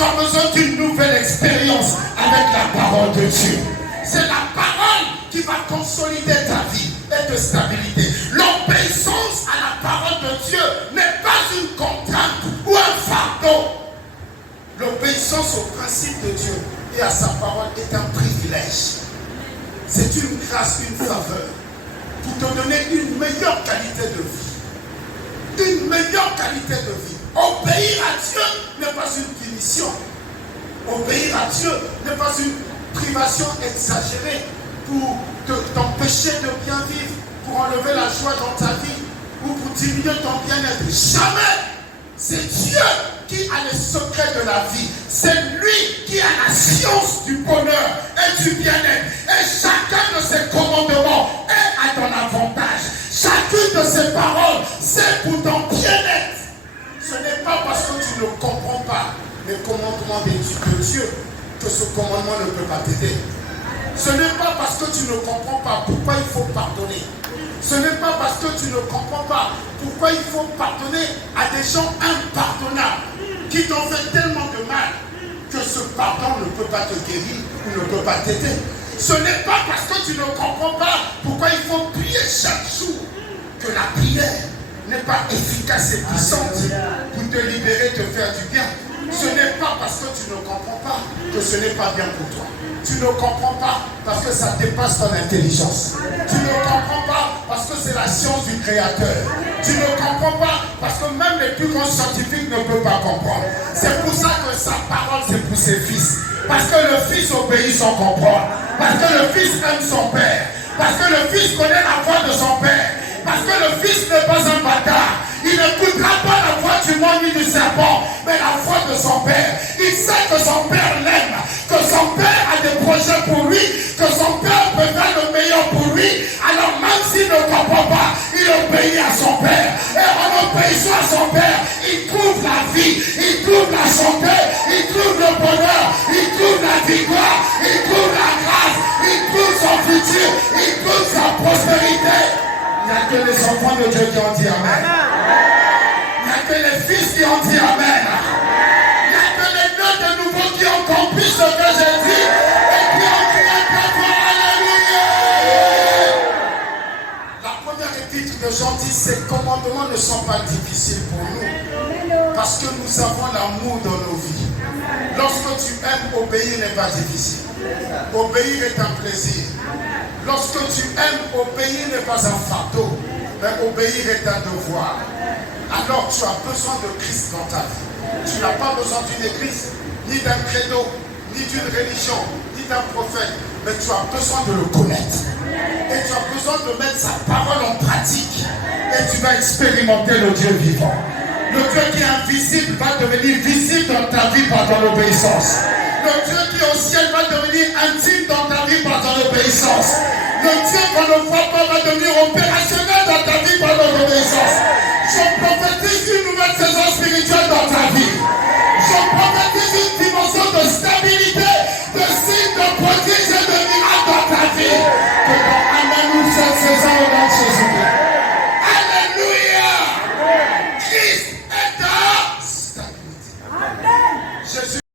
Tu as besoin d'une nouvelle expérience avec la parole de Dieu. C'est la parole qui va consolider ta vie et ta stabilité. L'obéissance à la parole de Dieu n'est pas une contrainte ou un fardeau. L'obéissance au principe de Dieu et à sa parole est un privilège. C'est une grâce, une faveur pour te donner une meilleure qualité de vie. Une meilleure qualité de vie. Obéir à Dieu n'est pas une punition. Obéir à Dieu n'est pas une privation exagérée pour t'empêcher de bien vivre, pour enlever la joie dans ta vie ou pour diminuer ton bien-être. Jamais! C'est Dieu qui a les secrets de la vie. C'est lui qui a la science du bonheur et du bien-être. Et chacun de ses commandements est à ton avantage. Chacune de ses paroles, c'est pour ton bien-être. Ce n'est pas parce que tu ne comprends pas les commandements de Dieu que ce commandement ne peut pas t'aider. Ce n'est pas parce que tu ne comprends pas pourquoi il faut pardonner. Ce n'est pas parce que tu ne comprends pas pourquoi il faut pardonner à des gens impardonnables qui t'ont fait tellement de mal que ce pardon ne peut pas te guérir ou ne peut pas t'aider. Ce n'est pas parce que tu ne comprends pas pourquoi il faut prier chaque jour que la prière n'est pas efficace et puissante pour te libérer, te faire du bien. Ce n'est pas parce que tu ne comprends pas que ce n'est pas bien pour toi. Tu ne comprends pas parce que ça dépasse ton intelligence. Tu ne comprends pas parce que c'est la science du Créateur. Tu ne comprends pas parce que même les plus grands scientifiques ne peuvent pas comprendre. C'est pour ça que sa parole, c'est pour ses fils. Parce que le fils obéit sans comprendre. Parce que le fils aime son père. Parce que le fils connaît la voix de son père. Parce que le fils n'est pas un bâtard. Il n'écoutera pas la voix du monde ni du serpent, mais la voix de son père. Il sait que son père l'aime, que son père a des projets pour lui, que son père peut faire le meilleur pour lui. Alors même s'il ne comprend pas, il obéit à son père. Et en obéissant à son père, il trouve la vie, il trouve la santé, il trouve le bonheur, il trouve la victoire, il trouve la grâce, il trouve son futur, il trouve sa prospérité. Il n'y a que les enfants de Dieu qui ont dit Amen. Il n'y a que les fils qui ont dit Amen. Il n'y a que les nœuds de nouveau qui ont compris ce que j'ai dit et qui ont crié très fort Alléluia. La première épître de Jean dit ces commandements ne sont pas difficiles pour nous parce que nous avons l'amour dans nos vies. Lorsque tu aimes, obéir n'est pas difficile. Obéir est un plaisir. Lorsque tu aimes, obéir n'est pas un fardeau, mais obéir est un devoir. Alors tu as besoin de Christ dans ta vie. Tu n'as pas besoin d'une église, ni d'un credo, ni d'une religion, ni d'un prophète, mais tu as besoin de le connaître. Et tu as besoin de mettre sa parole en pratique. Et tu vas expérimenter le Dieu vivant. Le Dieu qui est invisible va devenir visible dans ta vie par ton obéissance. Le Dieu qui est au ciel va devenir intime dans ta vie par ton obéissance. Le Dieu qu'on ne voit pas va devenir opérationnel dans ta vie par ton obéissance. Je prophétise une nouvelle saison spirituelle dans ta vie.